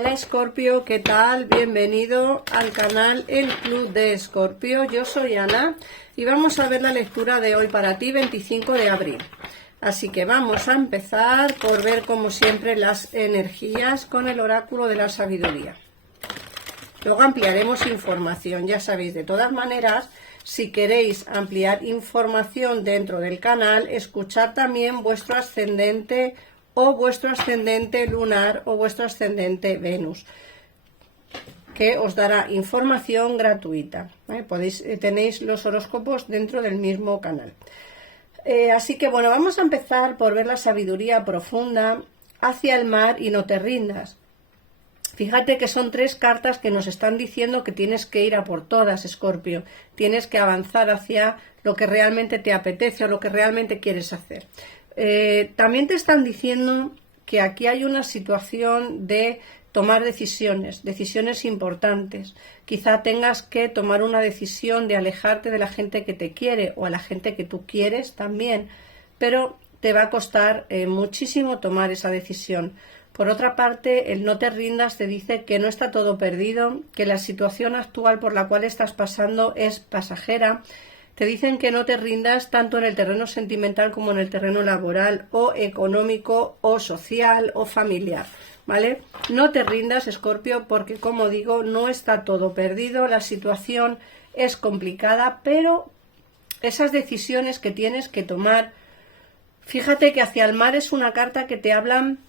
Hola Escorpio, ¿qué tal? Bienvenido al canal El Club de Escorpio. Yo soy Ana y vamos a ver la lectura de hoy para ti, 25 de abril. Así que vamos a empezar por ver, como siempre, las energías con el oráculo de la sabiduría. Luego ampliaremos información, ya sabéis. De todas maneras, si queréis ampliar información dentro del canal, escuchad también vuestro ascendente o vuestro ascendente lunar o vuestro ascendente Venus, que os dará información gratuita. Tenéis los horóscopos dentro del mismo canal. Así que bueno, vamos a empezar por ver la sabiduría profunda. Hacia el mar y no te rindas. Fíjate que son 3 cartas que nos están diciendo que tienes que ir a por todas, Escorpio. Tienes que avanzar hacia lo que realmente te apetece o lo que realmente quieres hacer. También te están diciendo que aquí hay una situación de tomar decisiones importantes. Quizá tengas que tomar una decisión de alejarte de la gente que te quiere o a la gente que tú quieres también, pero te va a costar muchísimo tomar esa decisión. Por otra parte, el no te rindas te dice que no está todo perdido, que la situación actual por la cual estás pasando es pasajera. Te dicen que no te rindas tanto en el terreno sentimental como en el terreno laboral o económico o social o familiar, ¿vale? No te rindas, Escorpio, porque, como digo, no está todo perdido, la situación es complicada, pero esas decisiones que tienes que tomar, fíjate que hacia el mar es una carta que te hablan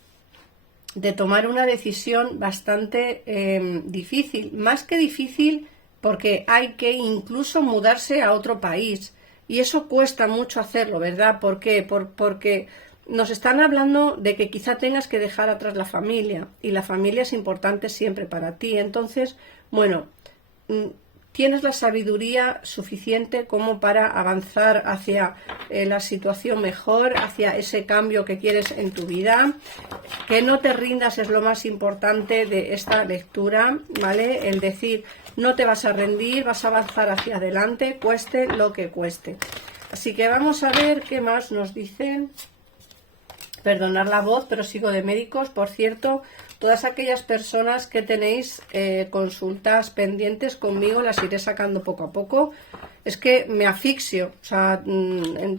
de tomar una decisión bastante difícil, más que difícil, porque hay que incluso mudarse a otro país y eso cuesta mucho hacerlo, ¿verdad? ¿Por qué? Porque nos están hablando de que quizá tengas que dejar atrás la familia y la familia es importante siempre para ti. Entonces, bueno, tienes la sabiduría suficiente como para avanzar hacia la situación mejor, hacia ese cambio que quieres en tu vida. Que no te rindas es lo más importante de esta lectura, ¿vale? El decir, no te vas a rendir, vas a avanzar hacia adelante, cueste lo que cueste. Así que vamos a ver qué más nos dicen. Perdonar la voz, pero sigo de médicos. Por cierto, todas aquellas personas que tenéis consultas pendientes conmigo, las iré sacando poco a poco. Es que me asfixio, o sea,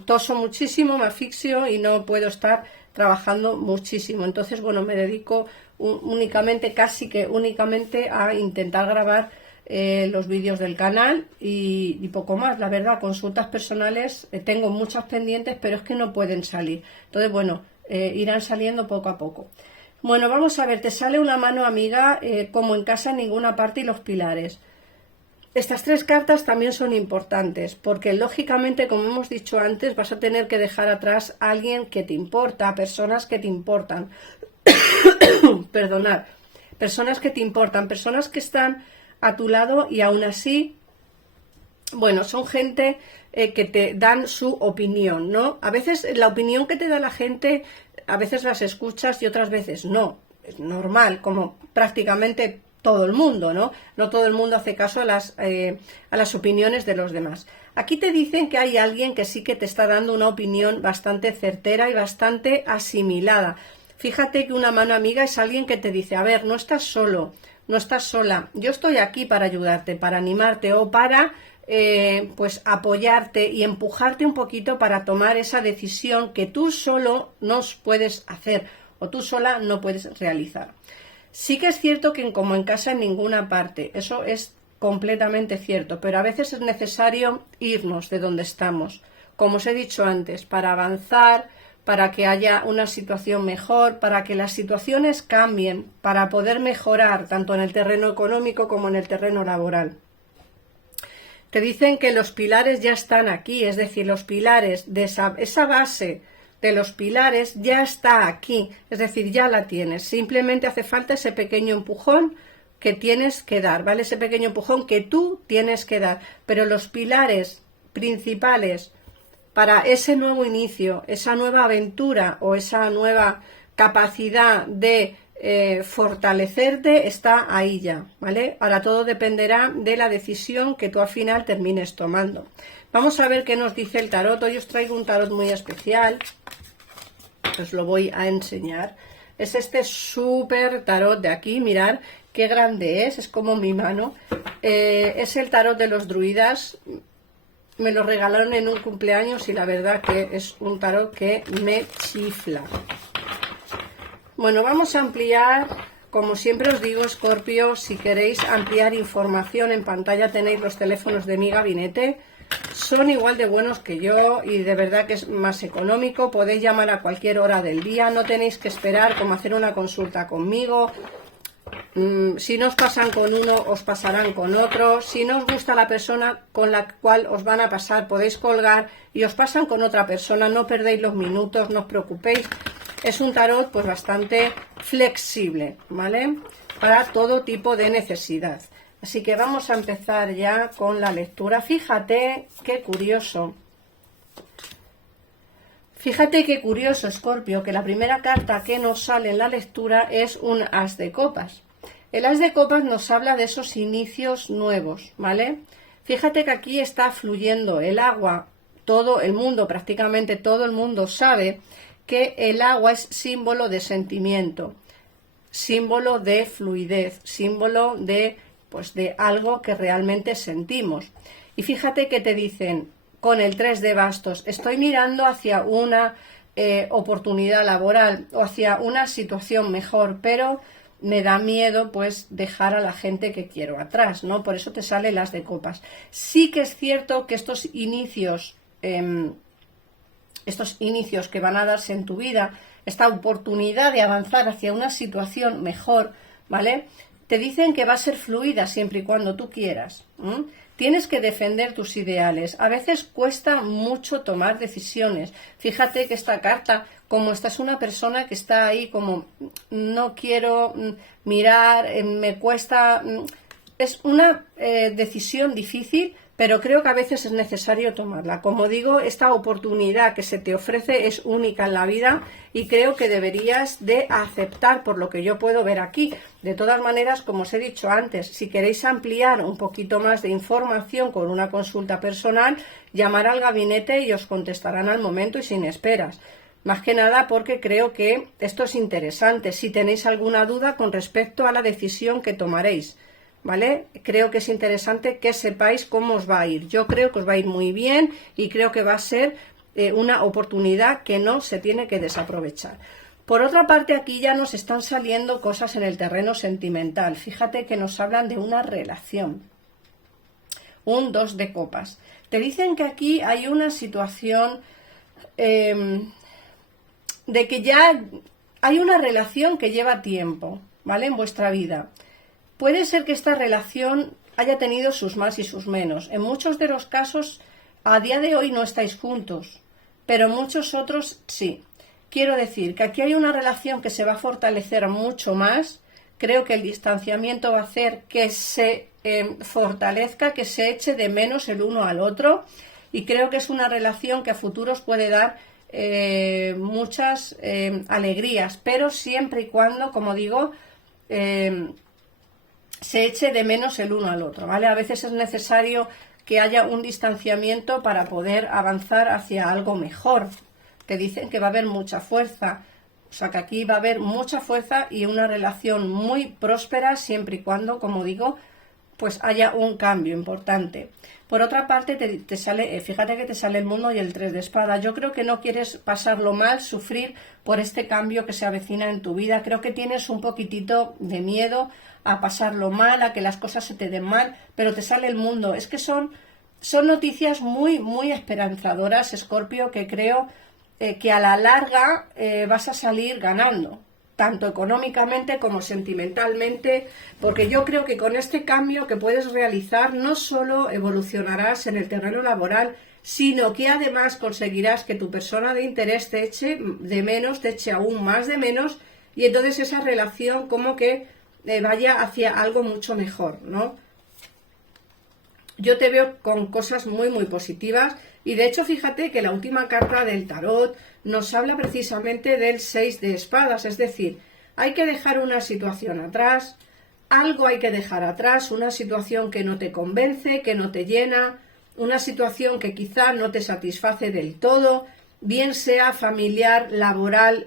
toso muchísimo, me asfixio y no puedo estar trabajando muchísimo. Entonces, bueno, me dedico únicamente, casi que únicamente, a intentar grabar los vídeos del canal y poco más. La verdad, consultas personales tengo muchas pendientes, pero es que no pueden salir. Entonces, bueno, irán saliendo poco a poco. Bueno, vamos a ver, te sale una mano amiga, como en casa en ninguna parte, y los pilares. Estas 3 cartas también son importantes, porque lógicamente, como hemos dicho antes, vas a tener que dejar atrás a alguien que te importa, personas que te importan. Perdonad, personas que te importan, personas que están a tu lado y aún así, bueno, son gente que te dan su opinión, ¿no? A veces la opinión que te da la gente, a veces las escuchas y otras veces no. Es normal, como prácticamente todo el mundo, ¿no? No todo el mundo hace caso a las opiniones de los demás. Aquí te dicen que hay alguien que sí que te está dando una opinión bastante certera y bastante asimilada. Fíjate que una mano amiga es alguien que te dice, a ver, no estás solo, no estás sola, yo estoy aquí para ayudarte, para animarte o para pues apoyarte y empujarte un poquito para tomar esa decisión que tú solo no puedes hacer o tú sola no puedes realizar. Sí que es cierto que como en casa en ninguna parte, eso es completamente cierto, pero a veces es necesario irnos de donde estamos, como os he dicho antes, para avanzar, para que haya una situación mejor, para que las situaciones cambien, para poder mejorar tanto en el terreno económico como en el terreno laboral. Te dicen que los pilares ya están aquí, es decir, los pilares de esa base de los pilares ya está aquí, es decir, ya la tienes, simplemente hace falta ese pequeño empujón que tienes que dar, ¿vale? Ese pequeño empujón que tú tienes que dar, pero los pilares principales para ese nuevo inicio, esa nueva aventura o esa nueva capacidad de fortalecerte está ahí ya, ¿vale? Ahora todo dependerá de la decisión que tú al final termines tomando. Vamos a ver qué nos dice el tarot. Hoy os traigo un tarot muy especial, os lo voy a enseñar. es este súper tarot de aquí, mirad qué grande es como mi mano. Es el tarot de los druidas, me lo regalaron en un cumpleaños y la verdad que es un tarot que me chifla. Bueno, vamos a ampliar, como siempre os digo, Escorpio, si queréis ampliar información, en pantalla tenéis los teléfonos de mi gabinete, son igual de buenos que yo y de verdad que es más económico, podéis llamar a cualquier hora del día, no tenéis que esperar como hacer una consulta conmigo. Si no os pasan con uno, os pasarán con otro. Si no os gusta la persona con la cual os van a pasar, podéis colgar y os pasan con otra persona, no perdéis los minutos, no os preocupéis. Es un tarot pues bastante flexible, ¿vale? Para todo tipo de necesidad. Así que vamos a empezar ya con la lectura. Fíjate qué curioso. Fíjate qué curioso, Escorpio, que la primera carta que nos sale en la lectura es un as de copas. El as de copas nos habla de esos inicios nuevos, ¿vale? Fíjate que aquí está fluyendo el agua. Todo el mundo, prácticamente todo el mundo sabe que el agua es símbolo de sentimiento, símbolo de fluidez, símbolo de, pues, de algo que realmente sentimos. Y fíjate que te dicen con el 3 de bastos, estoy mirando hacia una oportunidad laboral o hacia una situación mejor, pero me da miedo pues dejar a la gente que quiero atrás, ¿no? Por eso te sale las de copas. Sí que es cierto que estos inicios que van a darse en tu vida, esta oportunidad de avanzar hacia una situación mejor, ¿vale? Te dicen que va a ser fluida siempre y cuando tú quieras. Tienes que defender tus ideales. A veces cuesta mucho tomar decisiones. Fíjate que esta carta, como esta es una persona que está ahí como no quiero mirar, me cuesta... Es una decisión difícil, pero creo que a veces es necesario tomarla. Como digo, esta oportunidad que se te ofrece es única en la vida y creo que deberías de aceptar por lo que yo puedo ver aquí. De todas maneras, como os he dicho antes, si queréis ampliar un poquito más de información con una consulta personal, llamar al gabinete y os contestarán al momento y sin esperas. Más que nada porque creo que esto es interesante. Si tenéis alguna duda con respecto a la decisión que tomaréis, ¿vale? Creo que es interesante que sepáis cómo os va a ir. Yo creo que os va a ir muy bien y creo que va a ser una oportunidad que no se tiene que desaprovechar. Por otra parte, aquí ya nos están saliendo cosas en el terreno sentimental. Fíjate que nos hablan de una relación. Un 2 de copas. Te dicen que aquí hay una situación de que ya hay una relación que lleva tiempo, ¿vale? En vuestra vida. Puede ser que esta relación haya tenido sus más y sus menos. En muchos de los casos, a día de hoy no estáis juntos, pero muchos otros sí. Quiero decir que aquí hay una relación que se va a fortalecer mucho más. Creo que el distanciamiento va a hacer que se fortalezca, que se eche de menos el uno al otro. Y creo que es una relación que a futuros puede dar muchas alegrías, pero siempre y cuando, como digo, se eche de menos el uno al otro, ¿vale? A veces es necesario que haya un distanciamiento para poder avanzar hacia algo mejor. Te dicen que va a haber mucha fuerza, o sea que aquí va a haber mucha fuerza y una relación muy próspera siempre y cuando, como digo, pues haya un cambio importante. Por otra parte, te sale, fíjate que te sale el mundo y el 3 de espada. Yo creo que no quieres pasarlo mal, sufrir por este cambio que se avecina en tu vida. Creo que tienes un poquitito de miedo a pasarlo mal, a que las cosas se te den mal, pero te sale el mundo. Es que son noticias muy, muy esperanzadoras, Escorpio, que creo que a la larga vas a salir ganando, tanto económicamente como sentimentalmente, porque yo creo que con este cambio que puedes realizar no solo evolucionarás en el terreno laboral, sino que además conseguirás que tu persona de interés te eche de menos, te eche aún más de menos, y entonces esa relación como que vaya hacia algo mucho mejor, ¿no? Yo te veo con cosas muy, muy positivas. Y de hecho, fíjate que la última carta del tarot nos habla precisamente del 6 de espadas. Es decir, hay que dejar una situación atrás, algo hay que dejar atrás, una situación que no te convence, que no te llena, una situación que quizá no te satisface del todo, bien sea familiar, laboral,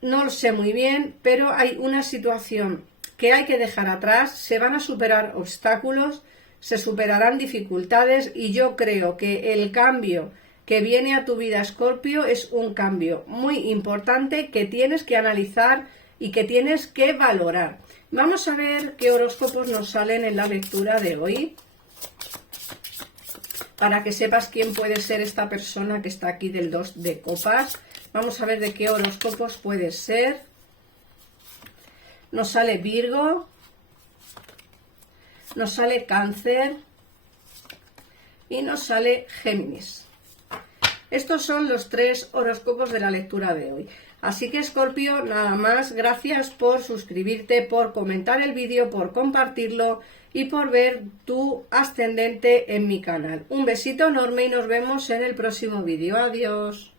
no lo sé muy bien, pero hay una situación que hay que dejar atrás, se van a superar obstáculos, se superarán dificultades y yo creo que el cambio que viene a tu vida, Escorpio, es un cambio muy importante que tienes que analizar y que tienes que valorar. Vamos a ver qué horóscopos nos salen en la lectura de hoy, para que sepas quién puede ser esta persona que está aquí del 2 de copas. Vamos a ver de qué horóscopos puede ser. Nos sale Virgo, nos sale Cáncer y nos sale Géminis. Estos son los 3 horóscopos de la lectura de hoy. Así que, Escorpio, nada más, gracias por suscribirte, por comentar el vídeo, por compartirlo y por ver tu ascendente en mi canal. Un besito enorme y nos vemos en el próximo vídeo. Adiós.